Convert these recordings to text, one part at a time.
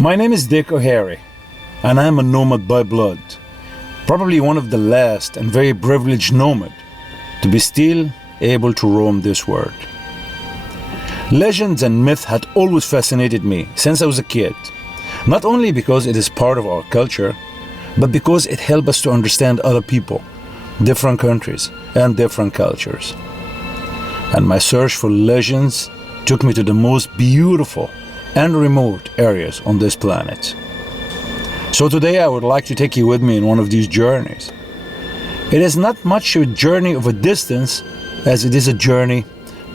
My name is Dick O'Hare, and I am a nomad by blood, probably one of the last and very privileged nomad to be still able to roam this world. Legends and myth had always fascinated me since I was a kid, not only because it is part of our culture, but because it helped us to understand other people, different countries, and different cultures. And my search for legends took me to the most beautiful and remote areas on this planet. So today I would like to take you with me in one of these journeys. It is not much a journey of a distance as it is a journey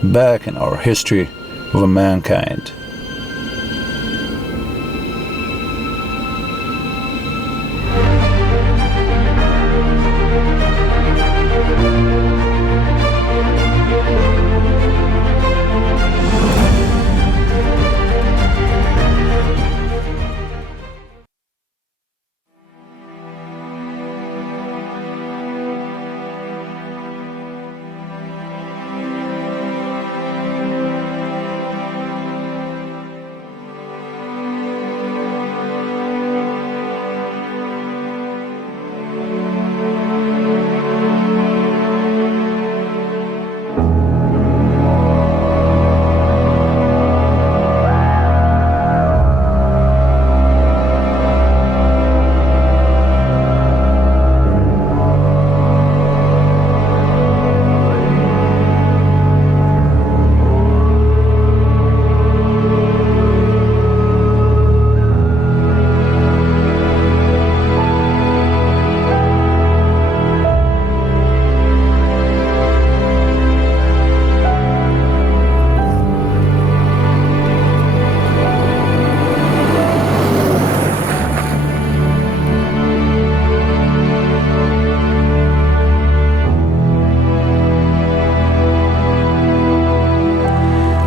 back in our history of mankind.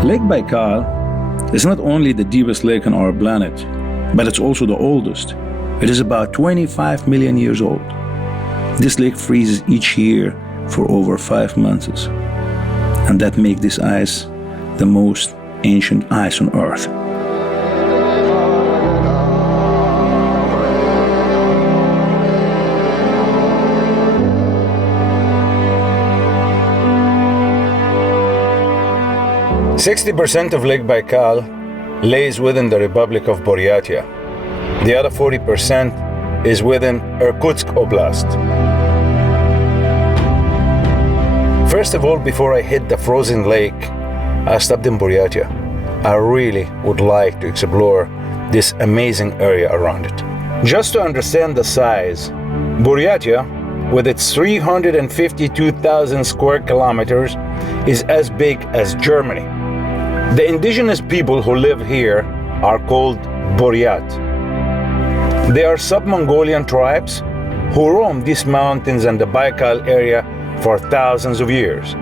Lake Baikal is not only the deepest lake on our planet, but it's also the oldest. It is about 25 million years old. This lake freezes each year for over 5 months, and that makes this ice the most ancient ice on Earth. "60% of Lake Baikal lays within the Republic of Buryatia. The other 40% is within Irkutsk Oblast. First of all, before I hit the frozen lake, I stopped in Buryatia. I really would like to explore this amazing area around it. Just to understand the size, Buryatia, with its 352,000 square kilometers, is as big as Germany. The indigenous people who live here are called Buryat. They are sub-Mongolian tribes who roam these mountains and the Baikal area for thousands of years.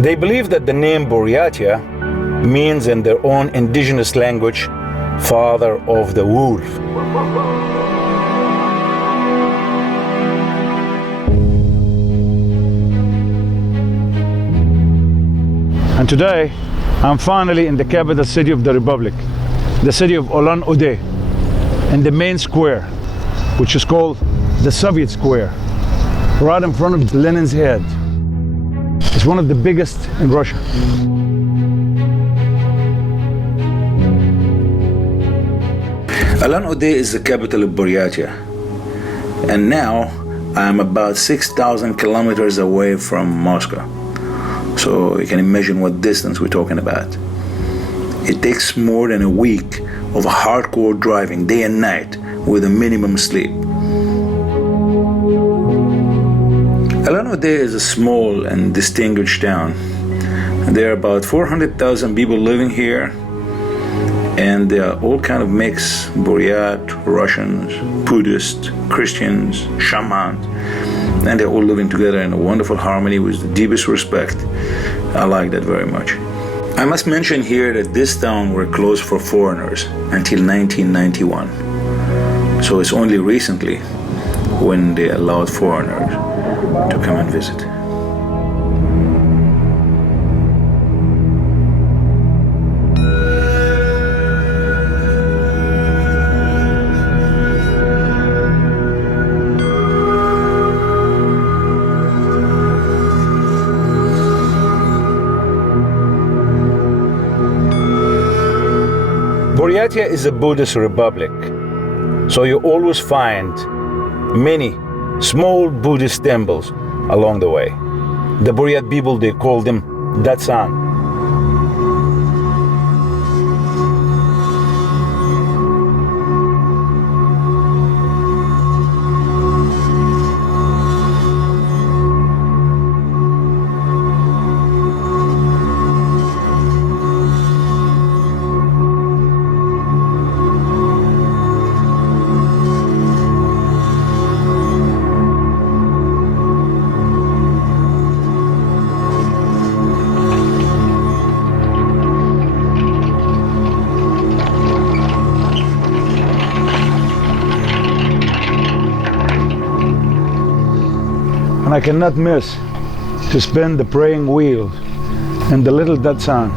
They believe that the name Buryatia means in their own indigenous language, father of the wolf. And today, I'm finally in the capital city of the Republic, the city of Ulan-Ude, in the main square, which is called the Soviet Square, right in front of Lenin's head. It's one of the biggest in Russia. Ulan-Ude is the capital of Buryatia, and now I'm about 6,000 kilometers away from Moscow. So you can imagine what distance we're talking about. It takes more than a week of hardcore driving day and night with a minimum sleep. Ulan-Ude is a small and distinguished town. There are about 400,000 people living here, and they are all kind of mix: Buryat, Russians, Buddhists, Christians, shamans, and they're all living together in a wonderful harmony with the deepest respect. I like that very much. I must mention here that this town were closed for foreigners until 1991. So it's only recently when they allowed foreigners to come and visit. Buryatia is a Buddhist republic, so you always find many small Buddhist temples along the way. The Buryat people, they call them Datsan. And I cannot miss to spin the praying wheel in the little Datsan.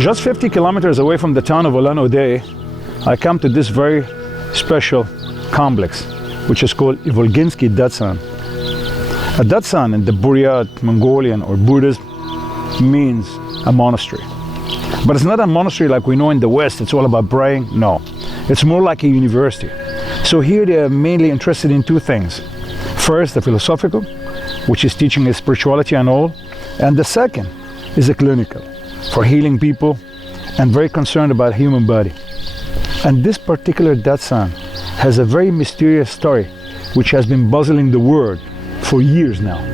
Just 50 kilometers away from the town of Ulan-Ude, I come to this very special complex, which is called Ivolginsky Datsan. A Datsan in the Buryat, Mongolian, or Buddhist means a monastery. But it's not a monastery like we know in the West, it's all about praying. No, it's more like a university. So here they are mainly interested in two things. First, the philosophical, which is teaching us spirituality and all. And the second is the clinical, for healing people, and very concerned about human body. And this particular Datsan has a very mysterious story which has been puzzling the world for years now.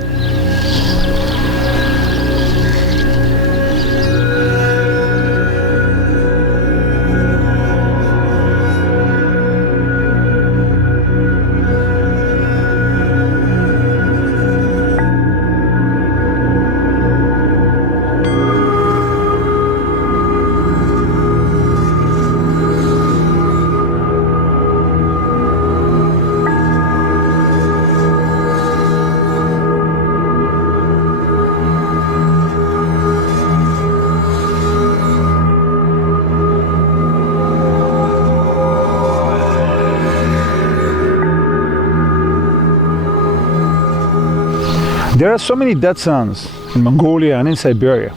There are so many Datsans in Mongolia and in Siberia,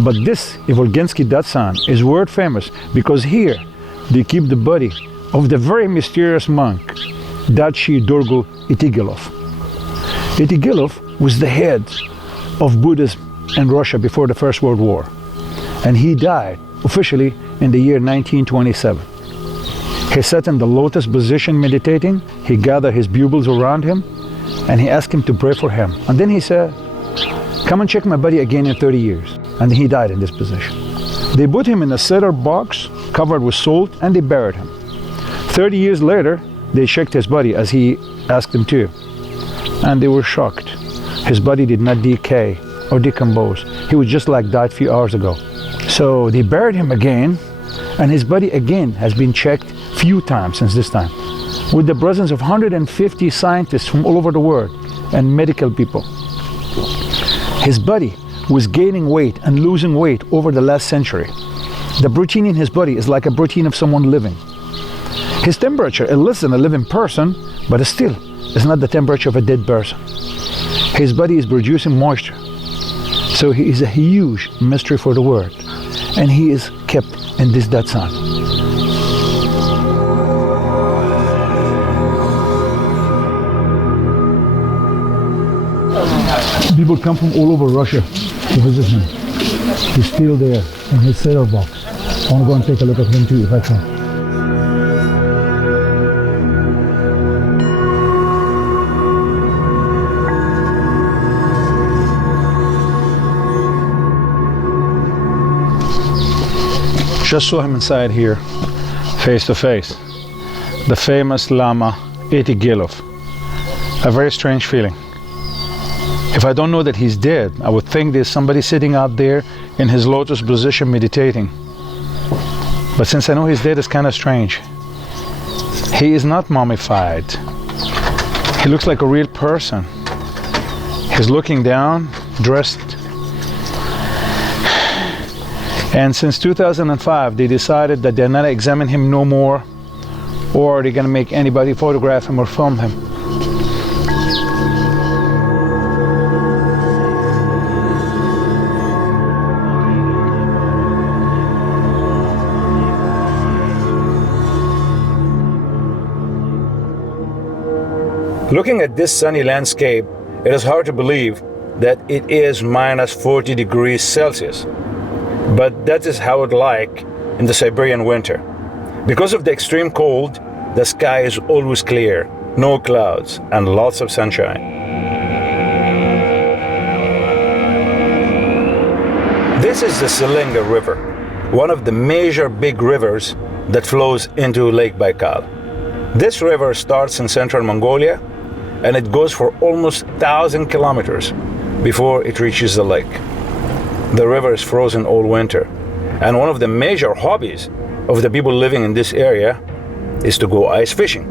but this Ivolginsky Datsan is world famous because here they keep the body of the very mysterious monk Dachi Dorgo Itigilov. Itigilov was the head of Buddhism in Russia before the First World War, and he died officially in the year 1927. He sat in the lotus position meditating, he gathered his pupils around him, and he asked him to pray for him. And then he said, "Come and check my body again in 30 years. And he died in this position. They put him in a cedar box covered with salt and they buried him. 30 years later, they checked his body as he asked them to. And they were shocked. His body did not decay or decompose. He was just like died a few hours ago. So they buried him again, and his body again has been checked few times since this time, with the presence of 150 scientists from all over the world and medical people. His body was gaining weight and losing weight over the last century. The protein in his body is like a protein of someone living. His temperature is less than a living person, but still is not the temperature of a dead person. His body is producing moisture. So he is a huge mystery for the world, and he is kept in this Datsan. People come from all over Russia to visit him. He's still there in his cedar box. I want to go and take a look at him too, if I can. Just saw him inside here, face to face. The famous Lama Itigilov. A very strange feeling. If I don't know that he's dead, I would think there's somebody sitting out there in his lotus position meditating. But since I know he's dead, it's kind of strange. He is not mummified. He looks like a real person. He's looking down, dressed. And since 2005, they decided that they're not examine him no more, or they're gonna make anybody photograph him or film him. Looking at this sunny landscape, it is hard to believe that it is minus 40 degrees Celsius. But that is how it's like in the Siberian winter. Because of the extreme cold, the sky is always clear, no clouds, and lots of sunshine. This is the Selenga River, one of the major big rivers that flows into Lake Baikal. This river starts in central Mongolia, and it goes for almost 1,000 kilometers before it reaches the lake. The river is frozen all winter, and one of the major hobbies of the people living in this area is to go ice fishing.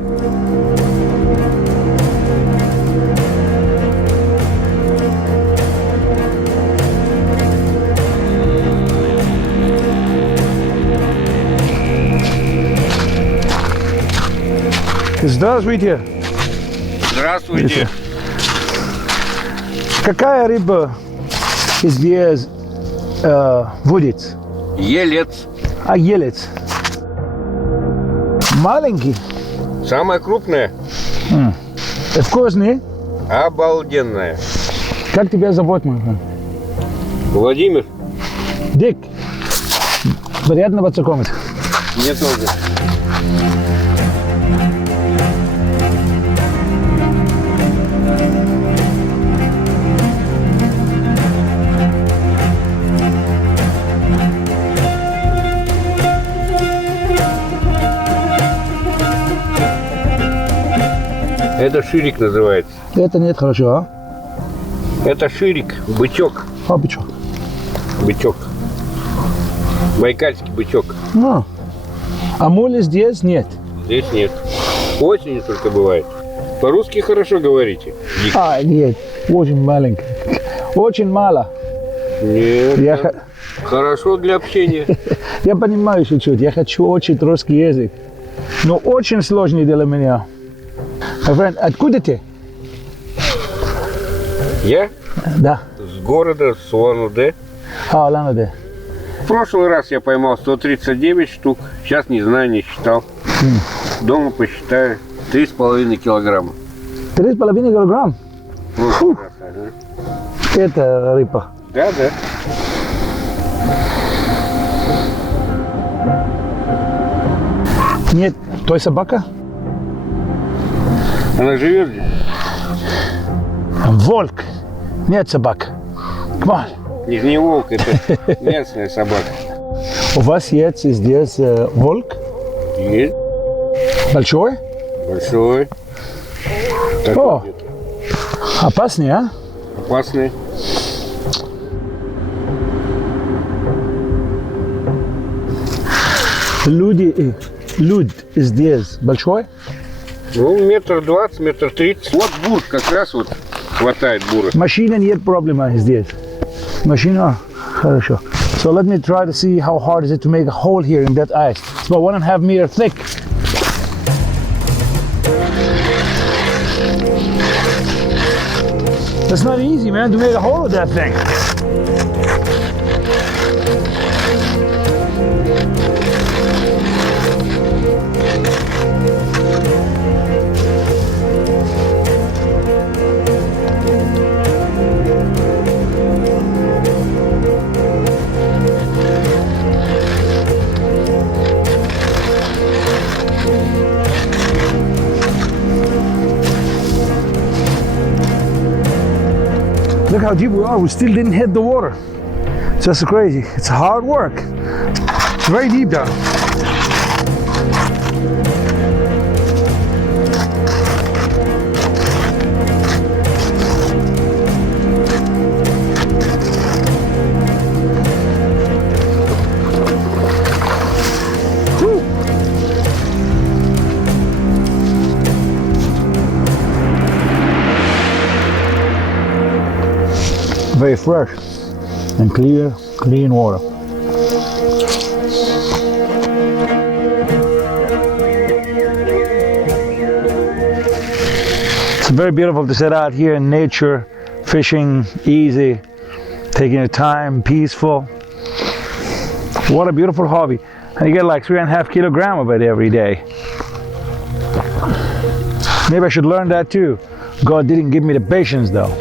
Здравствуйте. Здравствуйте. Какая рыба здесь водится? Елец. А елец? Маленький? Самая крупная. Вкусный? Обалденная. Как тебя зовут, мой? Владимир. Дик. Приятно познакомиться. Мне тоже. Это ширик называется. Это нет хорошо, а? Это ширик, бычок. А, бычок. Бычок. Байкальский бычок. А моли здесь нет? Здесь нет. Осенью только бывает. По-русски хорошо говорите? А, нет. Очень маленький. Очень мало. Нет. Хорошо для общения. Я понимаю чуть-чуть. Я хочу учить русский язык. Но очень сложный для меня. My friend, откуда ты? Я? Да. С города, с Улан-Удэ. А, Улан-Удэ. В прошлый раз я поймал 139 штук. Сейчас не знаю, не считал. Дома посчитаю. 3,5 килограмма. 3,5 килограмм? Прошлый раз, ага. Это рыба. Да, да. Нет, той собака? Она живет здесь? Волк. Нет собак. Come on. Не волк, это местная собака. У вас есть здесь волк? Есть. Большой? Большой. О, опасный, а? Опасный. Люд здесь большой? Ну, 1,20 м, 1,30 м. Вот бур, как раз вот хватает бура. Машина нет проблемы здесь. Машина хорошо. So let me try to see how hard is it to make a hole here in that ice. It's about 1.5 meters thick. That's not easy, man, to make a hole with that thing. Look how deep we are. We still didn't hit the water. It's just crazy. It's hard work. It's very deep down. Very fresh and clear, clean water. It's very beautiful to sit out here in nature, fishing easy, taking your time, peaceful. What a beautiful hobby. And you get like 3.5 kilograms of it every day. Maybe I should learn that too. God didn't give me the patience though.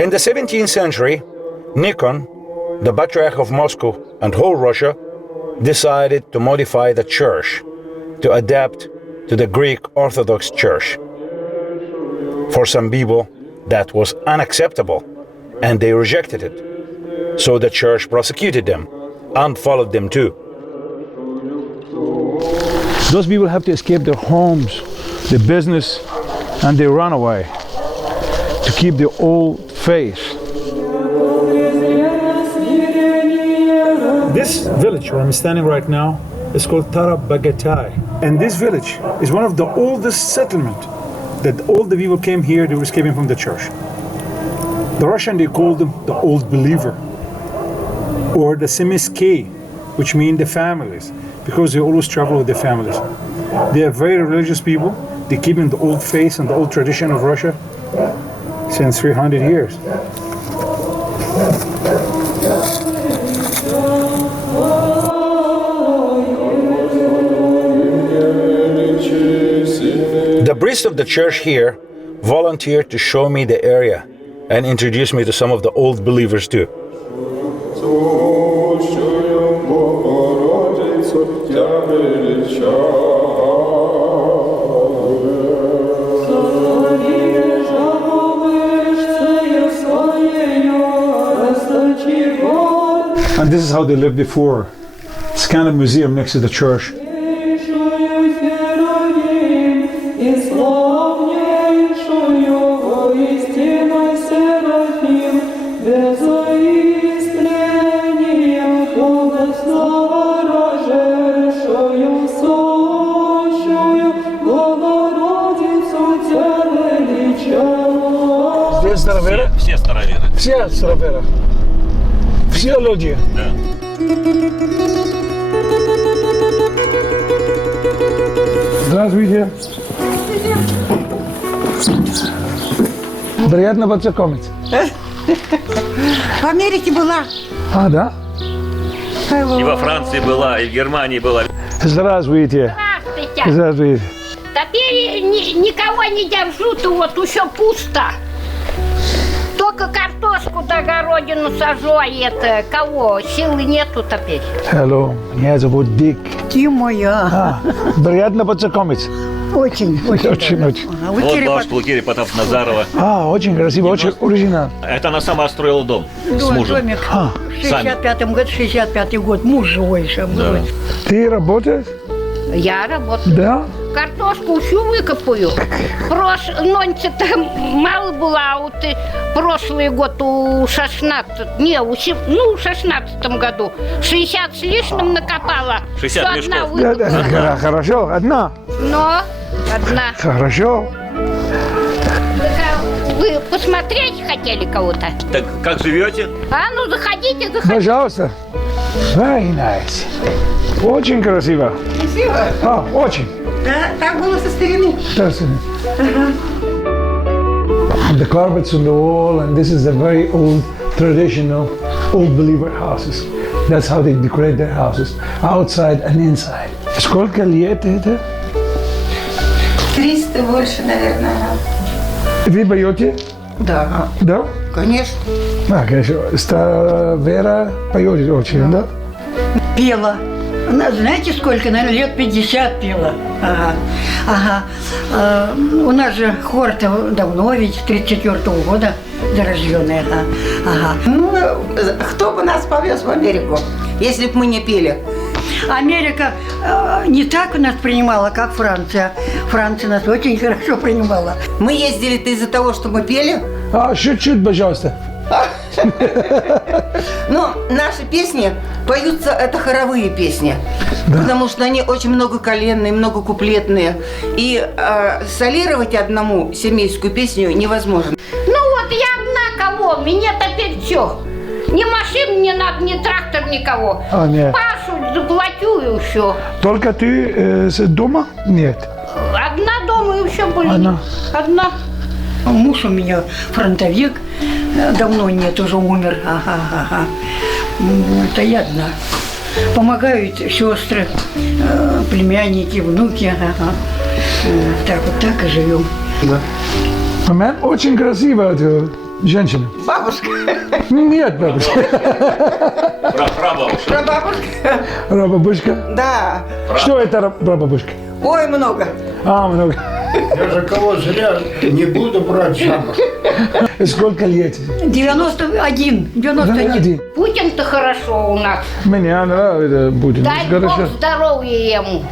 In the 17th century, Nikon, the Patriarch of Moscow and whole Russia, decided to modify the church to adapt to the Greek Orthodox Church. For some people, that was unacceptable, and they rejected it. So the church prosecuted them and followed them too. Those people have to escape their homes, their business, and they run away to keep the old faith. This village where I'm standing right now is called Baikal. And this village is one of the oldest settlements that all the people came here, they were escaping from the church. The Russian, they called them the old believer, or the semiski, which mean the families, because they always travel with their families. They are very religious people. They keep in the old faith and the old tradition of Russia since 300 years. The priest of the church here volunteered to show me the area and introduce me to some of the old believers too. And this is how they lived before. It's kind of museum next to the church. Здесь староверы? Все староверы. Все староверы. Все люди. Да. Здравствуйте. Приятно познакомиться. В Америке была. А, да? И во Франции была, и в Германии была. Здравствуйте. Здравствуйте. Здравствуйте. Теперь никого не держу, то вот все пусто. Только картошку до огородину сажу, а это кого? Силы нету теперь. Hello, меня зовут Дик. Ты моя. Приятно познакомиться. Очень, очень. Очень, очень. Вот бабушка Лукерия Потап-Назарова. Очень красиво, очень оригинально. Это она сама строила дом с мужем. Домик. В 65-м году, 65-й год. Муж живой еще был. Да. Ты работаешь? Я работаю. Да? Картошку всю выкопаю. Ноньце там мало было, а вот прошлый год у 16-м году 60 с лишним накопала. 60 Всё мешков. одна выкопала. Да, хорошо, одна. Но одна. Хорошо. Так, а вы посмотреть хотели кого-то? Так как живете? А ну заходите. Пожалуйста. Very nice. Очень красиво. Красиво? Очень. Да, так было со старины. The carpets on the wall, and this is a very old, traditional, old believer houses. That's how they decorate their houses, outside and inside. Сколько лет это? 300 больше, наверное. Вы поете? Да, Да? конечно. Конечно. Вера поет очень, да? Пела. Она, знаете, сколько? Наверное, лет 50 пела. Ага. У нас же хор-то давно, ведь 34-го года зарожденный. Ну, кто бы нас повез в Америку, если бы мы не пели? Америка не так нас принимала, как Франция. Франция нас очень хорошо принимала. Мы ездили-то из-за того, что мы пели. Чуть-чуть, пожалуйста. Но наши песни поются, это хоровые песни. Да. Потому что они очень многоколенные, многокуплетные. И солировать одному семейскую песню невозможно. Ну вот я одна кого, мне теперь все. Ни машин не надо, ни трактор, никого. Нет. Пашу заплатю и все. Только ты дома? Нет. Одна дома и все были. Одна. Муж у меня фронтовик, давно нет, уже умер. Ага. Это я одна. Помогают сестры, племянники, внуки. Ага. Так и живем. Да. Очень красивая женщина. Бабушка. Нет, бабушка. Прабабушка. Прабабушка. Прабабушка? Да. Что это прабабушка? Ой, много. Много. Я же кого зря не буду брать замуж. Сколько лет? 91. Путин-то хорошо у нас. Меня нравится Путин. Дай Бог здоровья ему.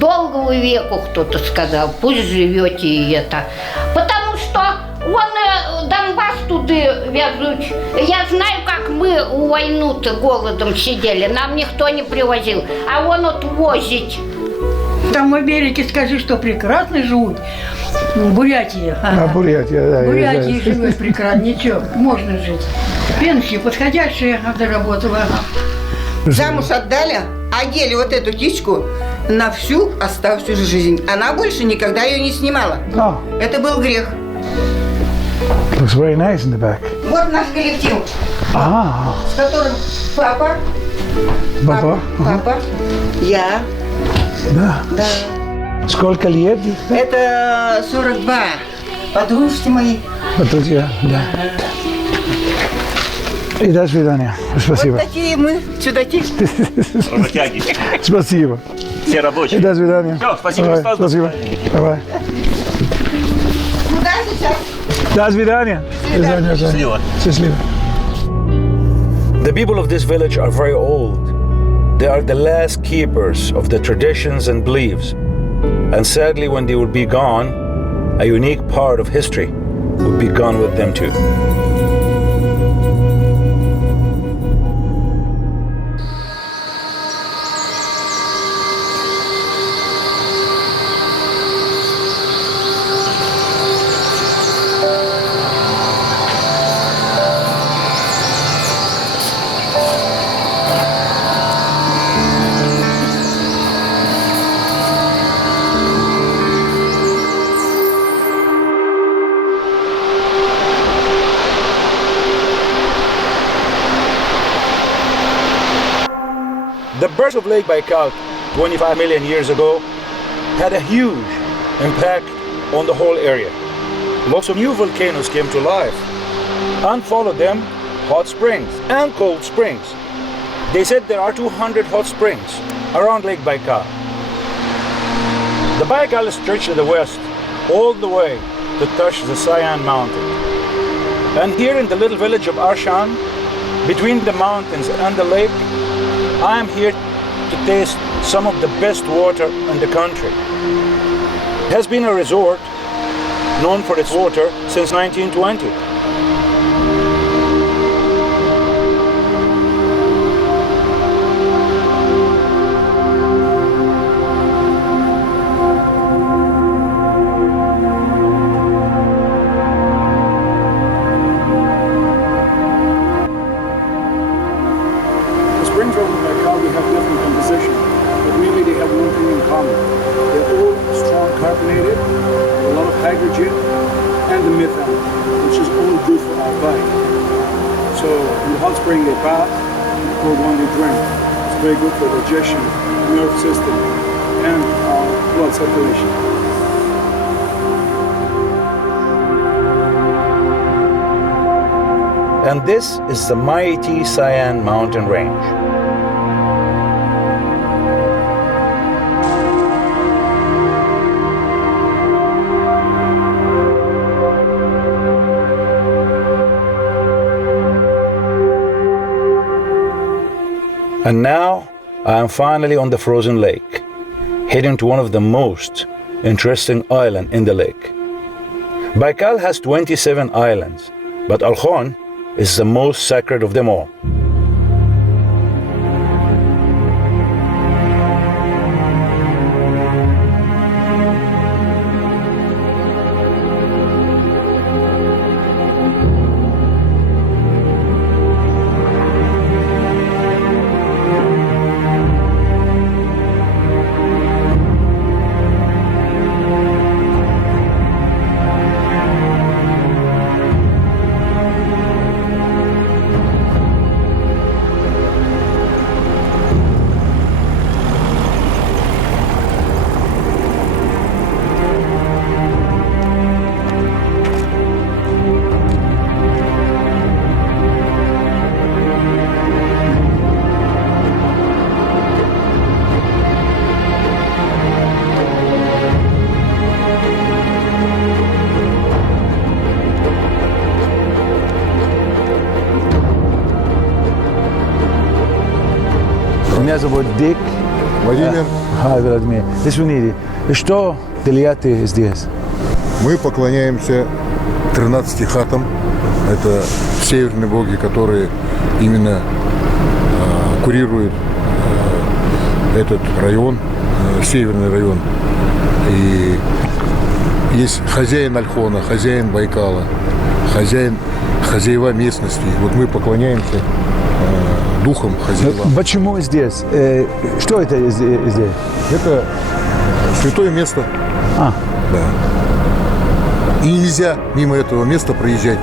Долгого веку, кто-то сказал. Пусть живете и это. Потому что он Донбасс туда везут. Я знаю, как мы у войну-то голодом сидели. Нам никто не привозил. А он вот возит. Там в Америке, скажи, что прекрасно живут. Бурятия. Бурятия, да. Бурятии живет прекрасно. Ничего, можно жить. Пенсии подходящие, заработала. Замуж отдали, одели вот эту птичку на всю оставшуюся жизнь. Она больше никогда ее не снимала. Это был грех. Looks very nice in the back. Вот наш коллектив, с которым папа, я. Да. Да. Сколько лет? Это 42. Подружки мои. Друзья, да. И до свидания. Спасибо. Вот такие мы чудаки. Работяги. Спасибо. Все И рабочие. до свидания. Все, спасибо, Давай, Руслан. спасибо. Давай. Куда сейчас? До свидания. Счастливо. Счастливо. The people of this village are very old. They are the last keepers of the traditions and beliefs. And sadly, when they will be gone, a unique part of history will be gone with them too. The birth of Lake Baikal 25 million years ago had a huge impact on the whole area. Lots of new volcanoes came to life and followed them hot springs and cold springs. They said there are 200 hot springs around Lake Baikal. The Baikal is stretched to the west all the way to touch the Sayan mountain. And here in the little village of Arshan, between the mountains and the lake, I am here to taste some of the best water in the country. It has been a resort known for its water since 1920. The springs over Baikal, they have different composition, but really they have one thing in common. They're all strong carbonated, with a lot of hydrogen, and the methane, which is all good for our body. So in the hot spring they bath, and the cold one they drink. It's very good for digestion, nerve system, and blood circulation. And this is the mighty Sayan mountain range. And now I am finally on the frozen lake, heading to one of the most interesting islands in the lake. Baikal has 27 islands, but Alkhon is the most sacred of them all. Меня зовут Дик. Владимир, Владимир. Извините, что делаете здесь? мы поклоняемся 13 хатам. Это северные боги, которые именно курируют этот район, северный район. И есть хозяин Альхона, хозяин Байкала, хозяева местности. Вот мы поклоняемся духом хозяева. Почему здесь? Что это здесь? Это святое место. А. Да. И нельзя мимо этого места проезжать.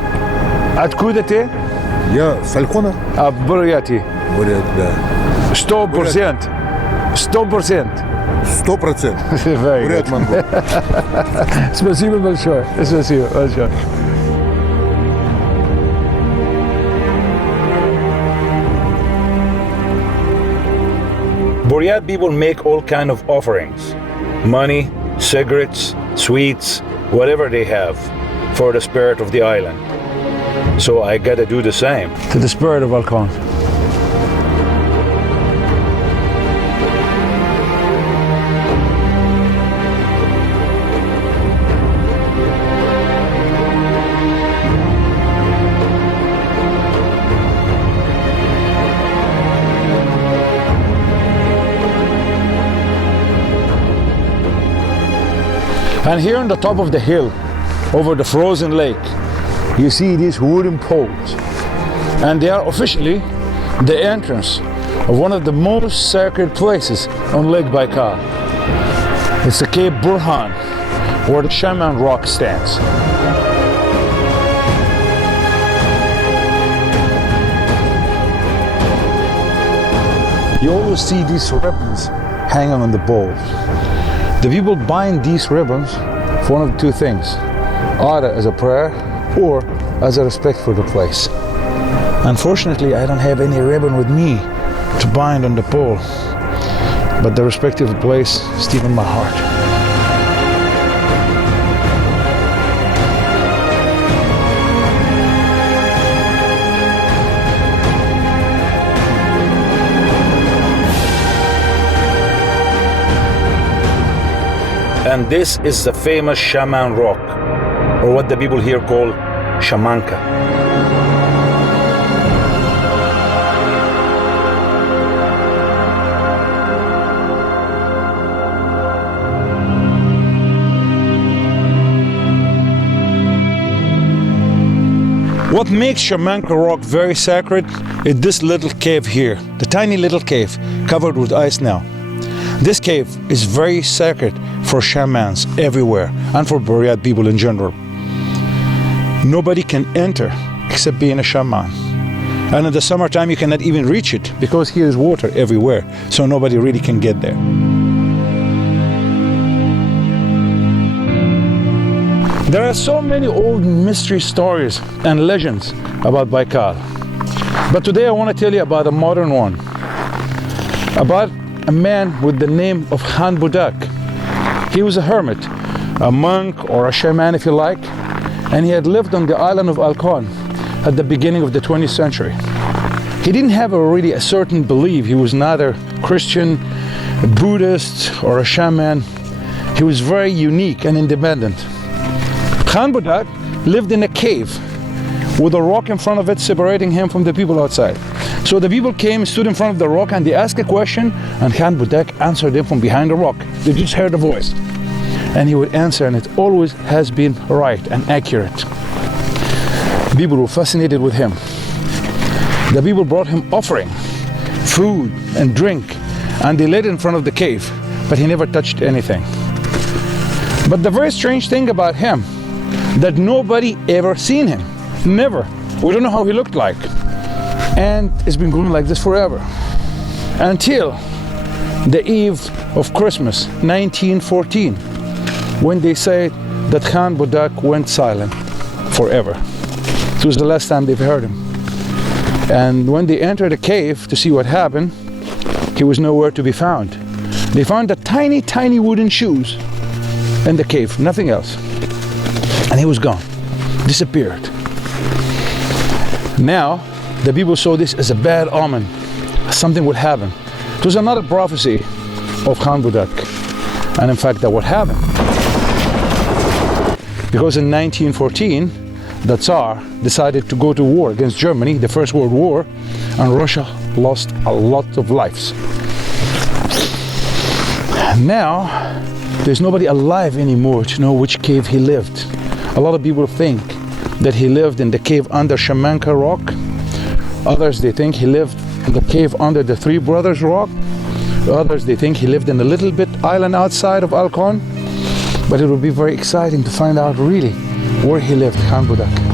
Откуда ты? Я с Альхона. А Бурятии? Бурят, да. 100%. 100%. 100%. Бурят монгол. Спасибо большое. Спасибо большое. Buryat people make all kind of offerings, money, cigarettes, sweets, whatever they have, for the spirit of the island. So I gotta do the same. To the spirit of Alkhon. And here on the top of the hill, over the frozen lake, you see these wooden poles. And they are officially the entrance of one of the most sacred places on Lake Baikal. It's the Cape Burhan, where the Shaman Rock stands. You always see these ribbons hanging on the poles. The people bind these ribbons for one of two things, either as a prayer or as a respect for the place. Unfortunately, I don't have any ribbon with me to bind on the pole, but the respect of the place is deep in my heart. And this is the famous Shaman Rock, or what the people here call Shamanka. What makes Shamanka Rock very sacred is this little cave here, the tiny little cave covered with ice now. This cave is very sacred for shamans everywhere and for Buryat people in general. Nobody can enter except being a shaman. And in the summertime you cannot even reach it because here is water everywhere, so nobody really can get there. There are so many old mystery stories and legends about Baikal. But today I want to tell you about a modern one. About a man with the name of Han Budak. He was a hermit, a monk or a shaman if you like, and he had lived on the island of Alkhon at the beginning of the 20th century. He didn't have really a certain belief. He was neither Christian, a Buddhist, or a shaman. He was very unique and independent. Khan Budak lived in a cave with a rock in front of it separating him from the people outside. So the people came, stood in front of the rock, and they asked a question, and Khan Budak answered them from behind the rock. They just heard a voice, and he would answer, and it always has been right and accurate. People were fascinated with him. The people brought him offering, food and drink, and they laid it in front of the cave, but he never touched anything. But the very strange thing about him, that nobody ever seen him. Never. We don't know how he looked like. And it's been going like this forever. Until the eve of Christmas, 1914, when they said that Khan Budak went silent forever. It was the last time they've heard him. And when they entered the cave to see what happened, he was nowhere to be found. They found the tiny, tiny wooden shoes in the cave, nothing else. And he was gone, disappeared. Now, the people saw this as a bad omen. Something would happen. It was another prophecy of Khan Budak. And in fact, that what happened. Because in 1914, the Tsar decided to go to war against Germany, the First World War, and Russia lost a lot of lives. Now, there's nobody alive anymore to know which cave he lived. A lot of people think that he lived in the cave under Shamanka Rock. Others, they think he lived in the cave under the Three Brothers Rock. Others, they think he lived in a little bit island outside of Alcon. But it will be very exciting to find out really where he lived, Khan Budak.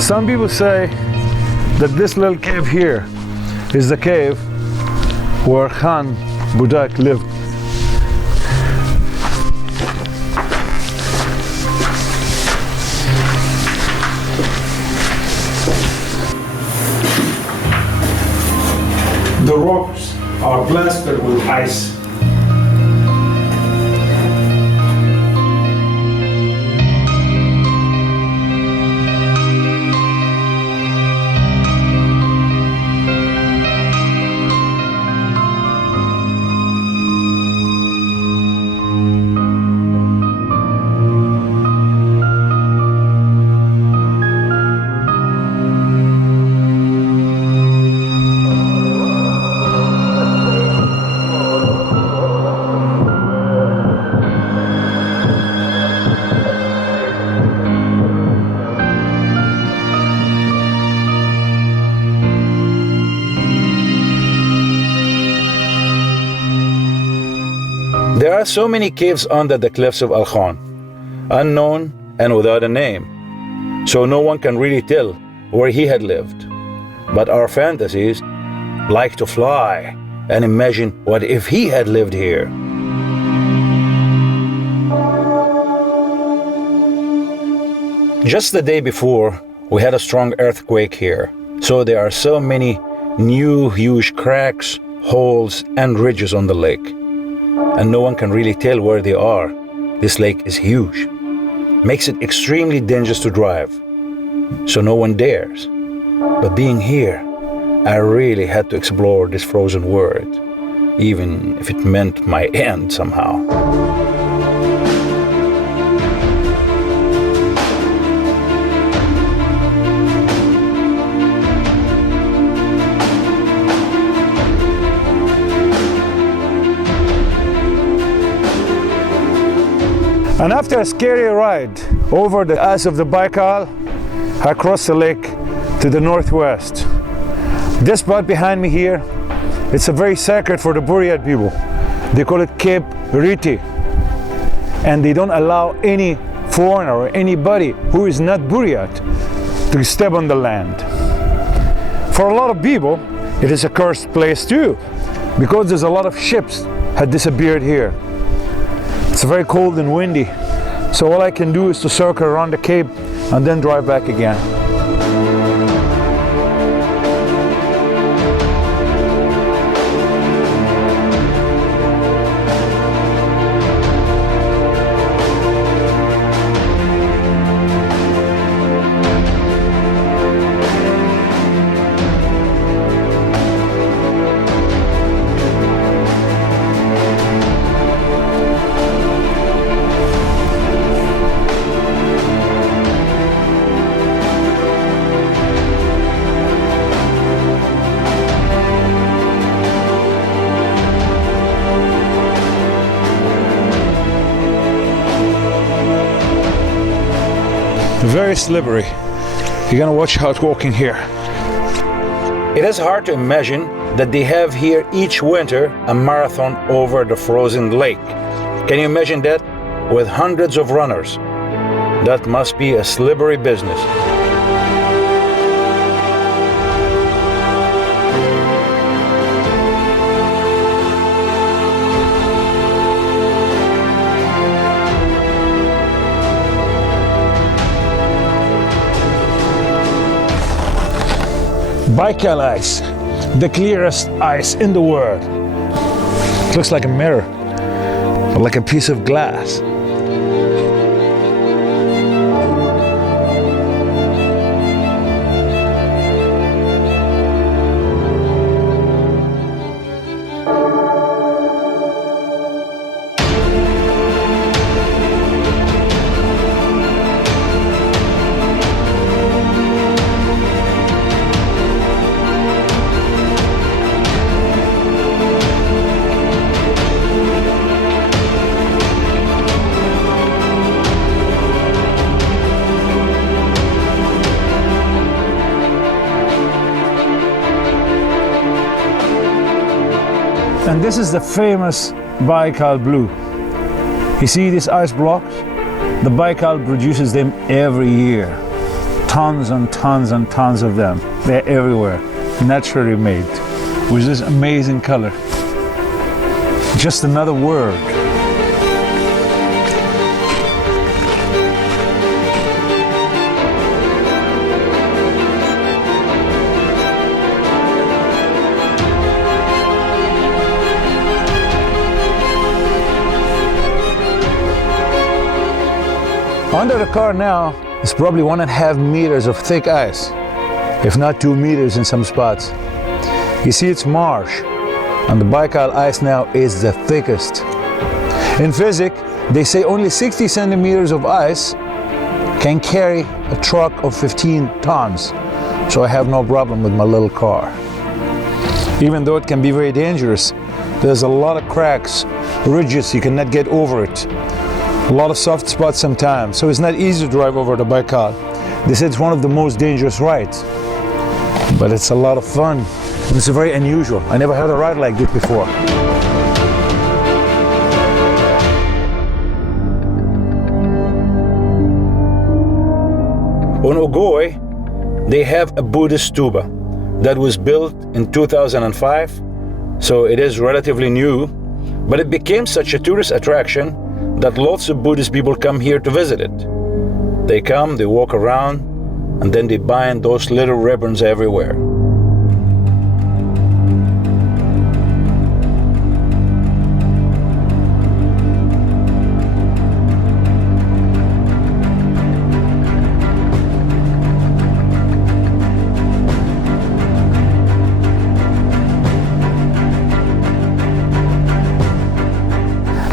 Some people say that this little cave here is the cave where Khan Budak lived. The rocks are plastered with ice. There are so many caves under the cliffs of Al-Khan, unknown and without a name, so no one can really tell where he had lived. But our fantasies like to fly and imagine what if he had lived here. Just the day before, we had a strong earthquake here, so there are so many new huge cracks, holes and ridges on the lake. And no one can really tell where they are. This lake is huge. Makes it extremely dangerous to drive. So no one dares. But being here, I really had to explore this frozen world, even if it meant my end somehow. And after a scary ride over the ice of the Baikal, I crossed the lake to the northwest. This spot behind me here, it's a very sacred for the Buryat people. They call it Cape Riti. And they don't allow any foreigner or anybody who is not Buryat to step on the land. For a lot of people, it is a cursed place too, because there's a lot of ships had disappeared here. It's very cold and windy, so all I can do is to circle around the cape and then drive back again. Very slippery. You're gonna watch how it's walking here. It is hard to imagine that they have here each winter a marathon over the frozen lake. Can you imagine that? With hundreds of runners. That must be a slippery business. Baikal ice, the clearest ice in the world. It looks like a mirror, or like a piece of glass. And this is the famous Baikal blue. You see these ice blocks? The Baikal produces them every year. Tons and tons and tons of them. They're everywhere, naturally made, with this amazing color. Just another word. Under the car now is probably 1.5 meters of thick ice, if not 2 meters in some spots. You see, it's marsh, and the Baikal ice now is the thickest. In physics, they say only 60 centimeters of ice can carry a truck of 15 tons, so I have no problem with my little car. Even though it can be very dangerous, there's a lot of cracks, ridges, you cannot get over it. A lot of soft spots sometimes, so it's not easy to drive over the Baikal. They said it's one of the most dangerous rides, but it's a lot of fun, and it's very unusual. I never had a ride like this before. On Ogoi, they have a Buddhist stupa that was built in 2005, so it is relatively new, but it became such a tourist attraction that lots of Buddhist people come here to visit it. They come, they walk around, and then they bind those little ribbons everywhere.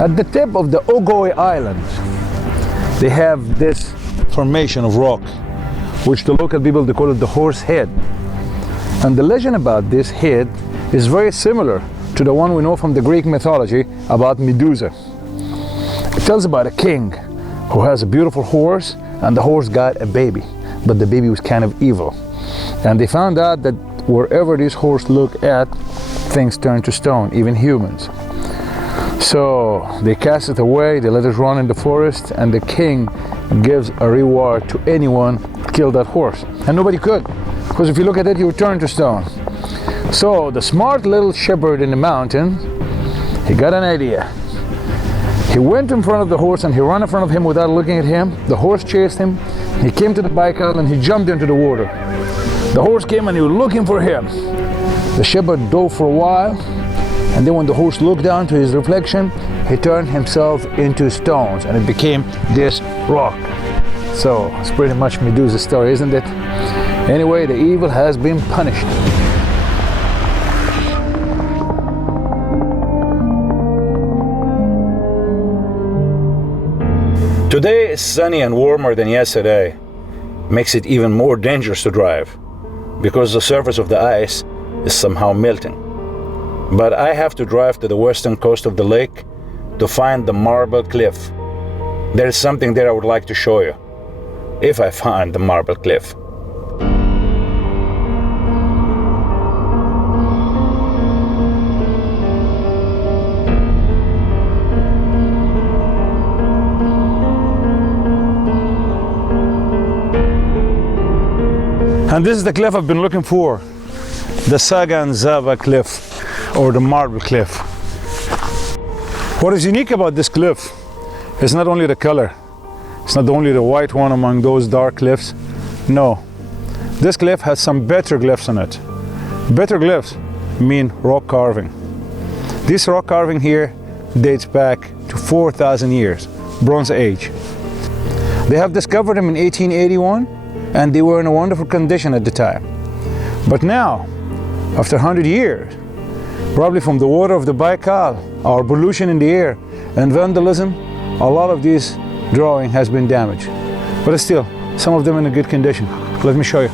At the tip of the Ogoi Island, they have this formation of rock, which the local people, they call it the horse head. And the legend about this head is very similar to the one we know from the Greek mythology about Medusa. It tells about a king who has a beautiful horse, and the horse got a baby, but the baby was kind of evil. And they found out that wherever this horse looked at, things turned to stone, even humans. So they cast it away, they let it run in the forest, and the king gives a reward to anyone who killed that horse. And nobody could, because if you look at it, you would turn to stone. So the smart little shepherd in the mountain, he got an idea. He went in front of the horse and he ran in front of him without looking at him. The horse chased him. He came to the Baikal and he jumped into the water. The horse came and he was looking for him. The shepherd dove for a while, and then when the horse looked down to his reflection, he turned himself into stones and it became this rock. So it's pretty much Medusa's story, isn't it? Anyway, the evil has been punished. Today is sunny and warmer than yesterday. Makes it even more dangerous to drive because the surface of the ice is somehow melting. But I have to drive to the western coast of the lake to find the marble cliff. There is something there I would like to show you, if I find the marble cliff. And this is the cliff I've been looking for, the Sagan Zava cliff, or the marble cliff. What is unique about this cliff is not only the color, it's not only the white one among those dark cliffs. No, this cliff has some petroglyphs on it. Petroglyphs mean rock carving. This rock carving here dates back to 4,000 years, Bronze Age. They have discovered them in 1881, and they were in a wonderful condition at the time. But now, after 100 years, probably from the water of the Baikal, our pollution in the air, and vandalism, a lot of this drawing has been damaged. But still, some of them in a good condition. Let me show you.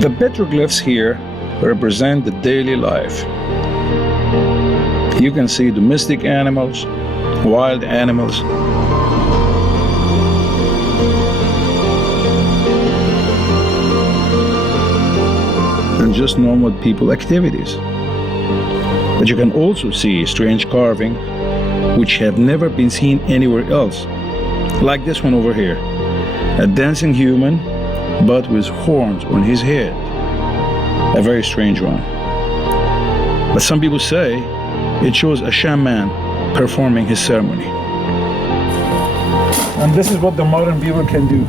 The petroglyphs here represent the daily life. You can see domestic animals, wild animals, and just normal people activities. But you can also see strange carving which have never been seen anywhere else, like this one over here, a dancing human but with horns on his head, a very strange one. But some people say it shows a shaman performing his ceremony. And this is what the modern viewer can do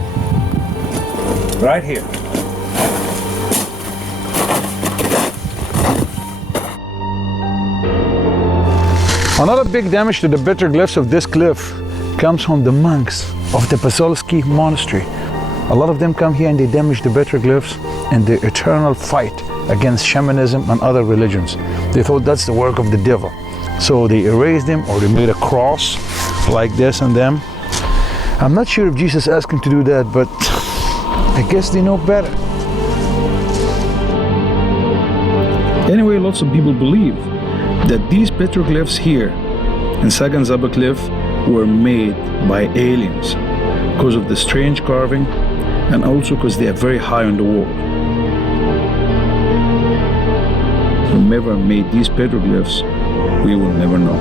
right here. Another big damage to the petroglyphs of this cliff comes from the monks of the Pazolsky monastery. A lot of them come here and they damage the petroglyphs in the eternal fight against shamanism and other religions. They thought that's the work of the devil. So they erased them, or they made a cross like this on them. I'm not sure if Jesus asked him to do that, but I guess they know better. Anyway, lots of people believe that these petroglyphs here in Sagan Zaba Cliff were made by aliens because of the strange carving and also because they are very high on the wall. Whomever made these petroglyphs, we will never know.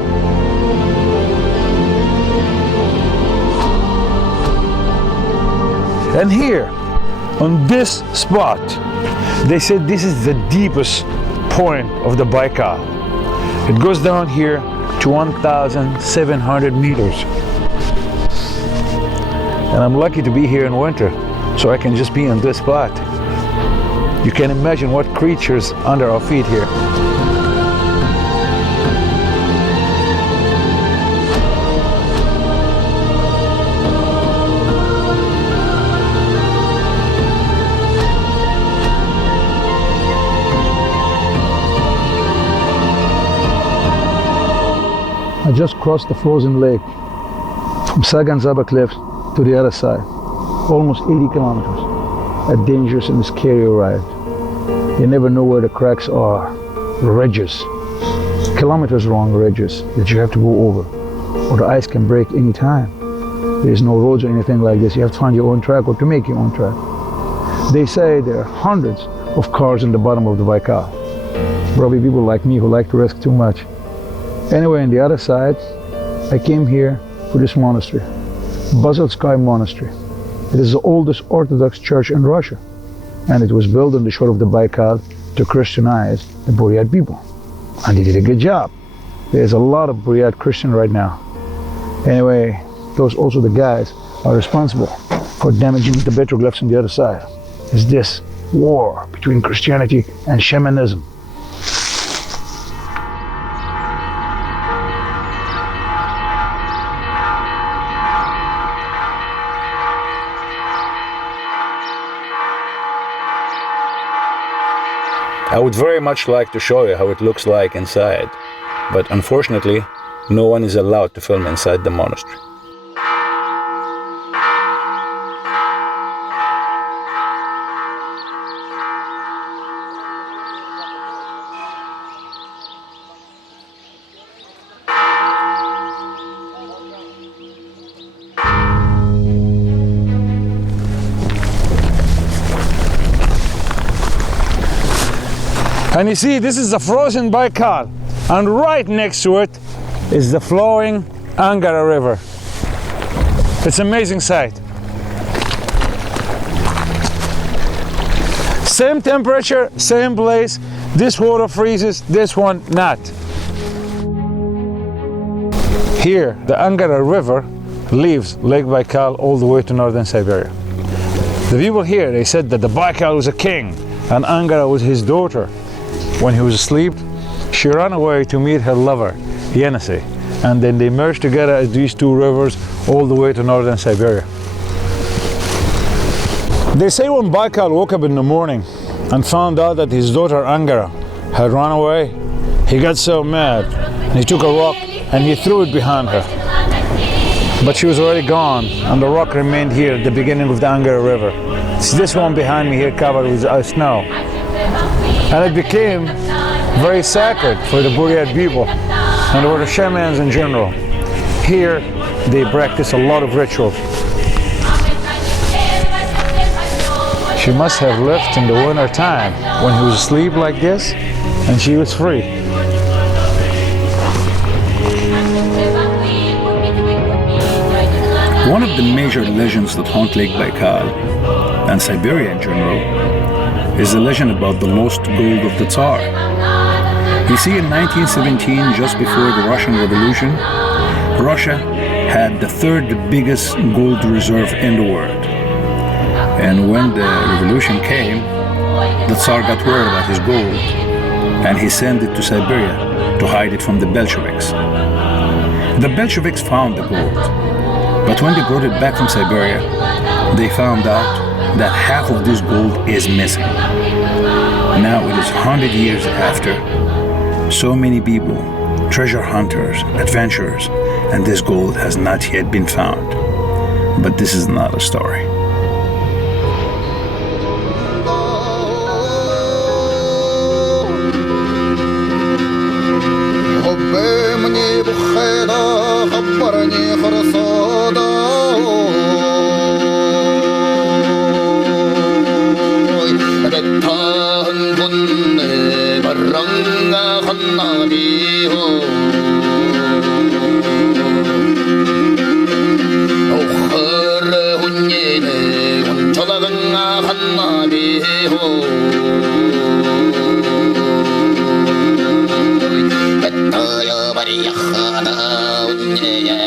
And here, on this spot, they said this is the deepest point of the Baikal. It goes down here to 1,700 meters. And I'm lucky to be here in winter, so I can just be on this spot. You can imagine what creatures under our feet here. I just crossed the frozen lake from Sagan Zaba Cliff to the other side, almost 80 kilometers. A dangerous and scary ride. You never know where the cracks are, ridges, kilometers long ridges that you have to go over, or the ice can break any time. There's no roads or anything like this. You have to find your own track or to make your own track. They say there are hundreds of cars in the bottom of the Baikal. Probably people like me who like to risk too much. Anyway, on the other side, I came here for this monastery, Bazilsky Monastery. It is the oldest Orthodox church in Russia, and it was built on the shore of the Baikal to Christianize the Buryat people. And they did a good job. There's a lot of Buryat Christian right now. Anyway, those also the guys are responsible for damaging the petroglyphs on the other side. Is this war between Christianity and shamanism. I would very much like to show you how it looks like inside, but unfortunately, no one is allowed to film inside the monastery. And you see, this is the frozen Baikal, and right next to it is the flowing Angara River. It's an amazing sight. Same temperature, same place. This water freezes, this one not. Here, the Angara River leaves Lake Baikal all the way to northern Siberia. The people here, they said that the Baikal was a king and Angara was his daughter. When he was asleep, she ran away to meet her lover, Yenisei, and then they merged together as these two rivers all the way to northern Siberia. They say when Baikal woke up in the morning and found out that his daughter Angara had run away, he got so mad and he took a rock and he threw it behind her. But she was already gone and the rock remained here at the beginning of the Angara River. It's this one behind me here covered with snow. And it became very sacred for the Buryat people and for the shamans in general. Here they practice a lot of rituals. She must have left in the winter time when he was asleep like this and she was free. One of the major legends that haunt Lake Baikal and Siberia in general is the legend about the lost gold of the Tsar. You see, in 1917, just before the Russian Revolution, Russia had the third biggest gold reserve in the world. And when the revolution came, the Tsar got word about his gold and he sent it to Siberia to hide it from the Bolsheviks. The Bolsheviks found the gold, but when they brought it back from Siberia, they found out that half of this gold is missing. Now it is 100 years after. So many people, treasure hunters, adventurers, and this gold has not yet been found. But this is not a story. Yeah.